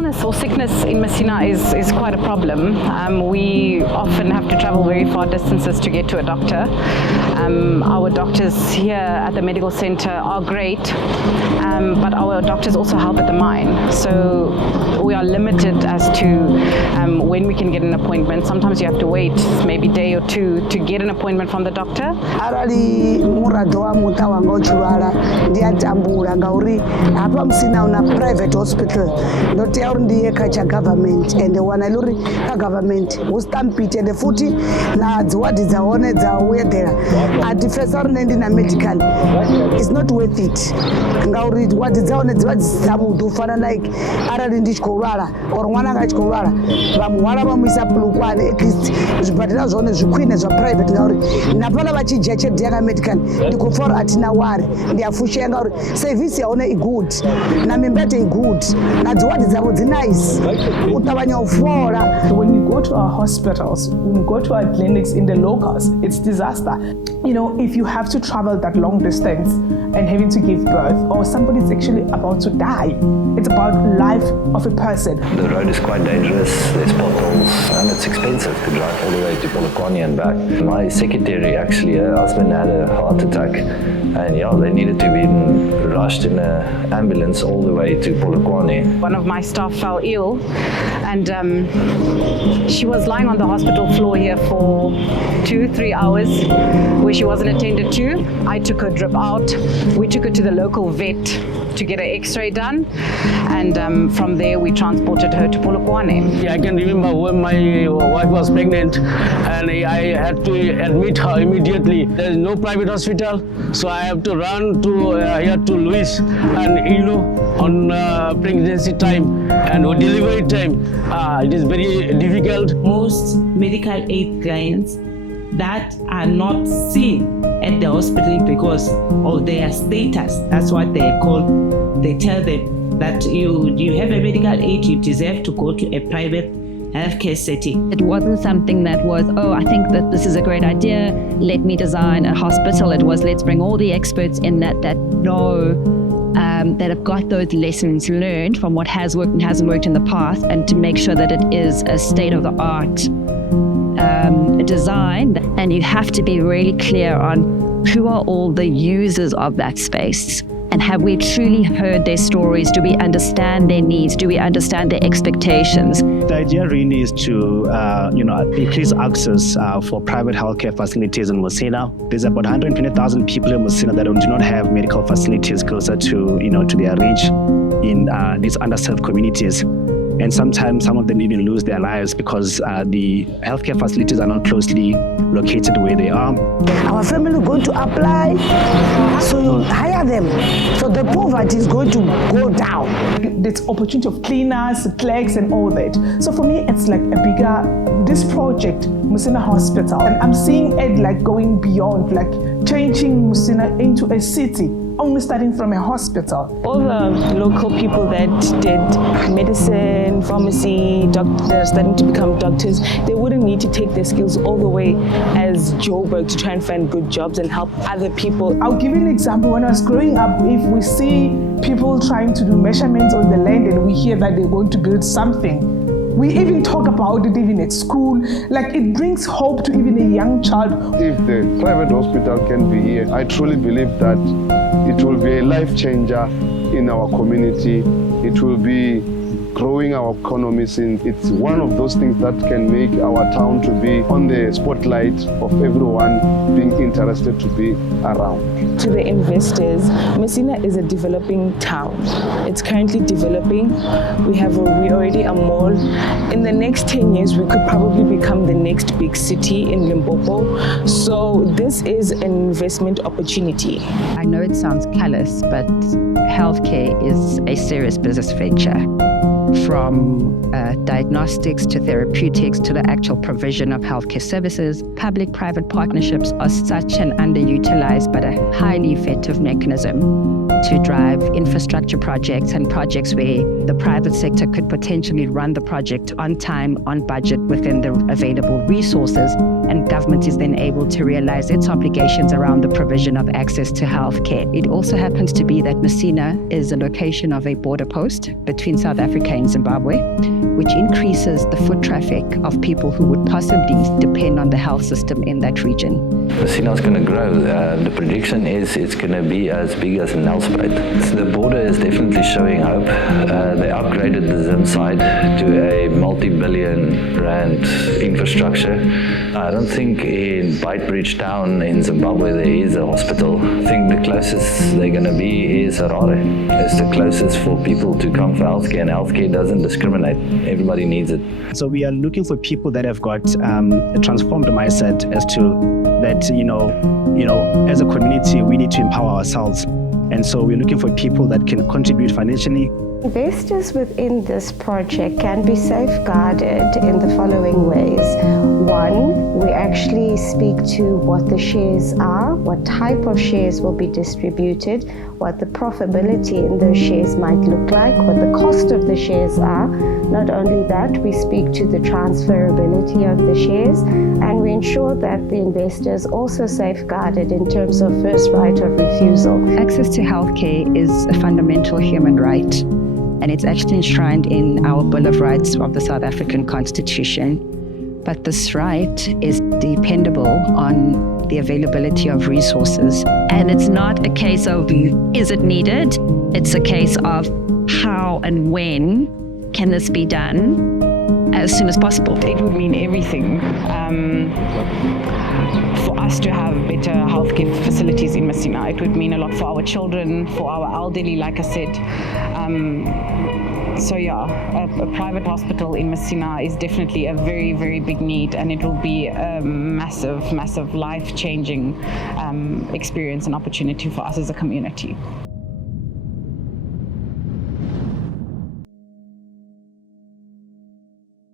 Illness or sickness in Musina is quite a problem. We often have to travel very far distances to get to a doctor. Our doctors here at the medical center are great, but our doctors also help at the mine. So we are limited as to when we can get an appointment. Sometimes you have to wait maybe a day or two to get an appointment from the doctor. Arali muraḓo wa muṱa wanga u tshi lwala ndi a tambula ngauri hafha Musina una private hospital ndo tea uri ndi ye kha tsha government and wana uri kha government hu stampite and futhi na dziwadi dza hone dza u eḓela a tifesa uri ndi na medical it's not worth it ngauri wadi dza hone dzivha dzi sa vhuḓi u fana like arali ndi tshi khou lwala or ṅwana nga tshi khou lwala vha muhwala vha mu isa Polokwane at least zwibadela zwone zwi khwine zwa private ngauri na fhaḽa vha tshi dzhia tshelede yanga medical ndi khou pfa uri a thina wari ndi a fushea ngauri service ya hone i good na mimbete i good na dziwadi dzavho dzi nice u ṱavhanya u fola. When you go to our hospitals, when you go to our clinics in the locals, it's disaster. You know, if you have to travel that long distance and having to give birth, or somebody's actually about to die, it's about life of a person. The road is quite dangerous, there's potholes, and it's expensive to drive all the way to Polokwane and back. My secretary, actually, her husband had a heart attack, and yeah, they needed to be rushed in an ambulance all the way to Polokwane. One of my staff fell ill, and she was lying on the hospital floor here for 2-3 hours where she wasn't attended to. I took her drip out. We took her to the local vet to get an x-ray done, and from there we transported her to Polokwane. I can remember when my wife was pregnant and I had to admit her immediately. There is no private hospital, so I have to run to here to Louis and Ilo on pregnancy time and delivery time. It is very difficult. Most medical aid clients that are not seen at the hospital because of their status, that's what they are called. They tell them that you have a medical aid, you deserve to go to a private healthcare setting. It wasn't something that was, oh, I think that this is a great idea, let me design a hospital. It was, let's bring all the experts in that know, that have got those lessons learned from what has worked and hasn't worked in the past, and to make sure that it is a state-of-the-art design. And you have to be really clear on who are all the users of that space. And have we truly heard their stories? Do we understand their needs? Do we understand their expectations? The idea really is to, increase access for private healthcare facilities in Musina. There's about 120,000 people in Musina that do not have medical facilities closer to their reach in these underserved communities. And sometimes some of them even lose their lives because the healthcare facilities are not closely located where they are. Our family is going to apply, so you hire them. So the poverty is going to go down. There's opportunity of cleaners, clerks, and all that. So for me, it's like a bigger, this project, Musina Hospital. And I'm seeing it like going beyond, like changing Musina into a city, only starting from a hospital. All the local people that did medicine, pharmacy, they're starting to become doctors, they wouldn't need to take their skills all the way as Joburg to try and find good jobs and help other people. I'll give you an example. When I was growing up, if we see people trying to do measurements on the land and we hear that they're going to build something, we even talk about it even at school. Like, it brings hope to even a young child. If the private hospital can be here, I truly believe that it will be a life changer in our community. It will be growing our economies. It's one of those things that can make our town to be on the spotlight of everyone being interested to be around. To the investors, Musina is a developing town. It's currently developing. We already a mall. In the next 10 years, we could probably become the next big city in Limpopo. So this is an investment opportunity. I know it sounds callous, but healthcare is a serious business venture. From diagnostics to therapeutics to the actual provision of healthcare services, public-private partnerships are such an underutilized but a highly effective mechanism to drive infrastructure projects and projects where the private sector could potentially run the project on time, on budget, within the available resources, and government is then able to realize its obligations around the provision of access to healthcare. It also happens to be that Musina is a location of a border post between South Africa in Zimbabwe, which increases the foot traffic of people who would possibly depend on the health system in that region. Musina is going to grow. The prediction is it's going to be as big as Nelspruit. The border is definitely showing hope. They upgraded the Zim side to a multi-billion rand infrastructure. I don't think in Beitbridge town in Zimbabwe there is a hospital. I think the closest they're going to be is Harare. It's the closest for people to come for healthcare, and healthcare doesn't discriminate. Everybody needs it. So we are looking for people that have got a transformed mindset as to that, as a community, we need to empower ourselves. And so we're looking for people that can contribute financially. Investors within this project can be safeguarded in the following ways. One, we actually speak to what the shares are, what type of shares will be distributed, what the profitability in those shares might look like, what the cost of the shares are. Not only that, we speak to the transferability of the shares, and we ensure that the investor is also safeguarded in terms of first right of refusal. Access to healthcare is a fundamental human right, and it's actually enshrined in our Bill of Rights of the South African Constitution. But this right is dependable on the availability of resources. And it's not a case of is it needed? It's a case of how and when can this be done as soon as possible. It would mean everything for us to have better healthcare facilities in Musina. It would mean a lot for our children, for our elderly, like I said. So yeah, a private hospital in Musina is definitely a very, very big need, and it will be a massive, massive life-changing experience and opportunity for us as a community.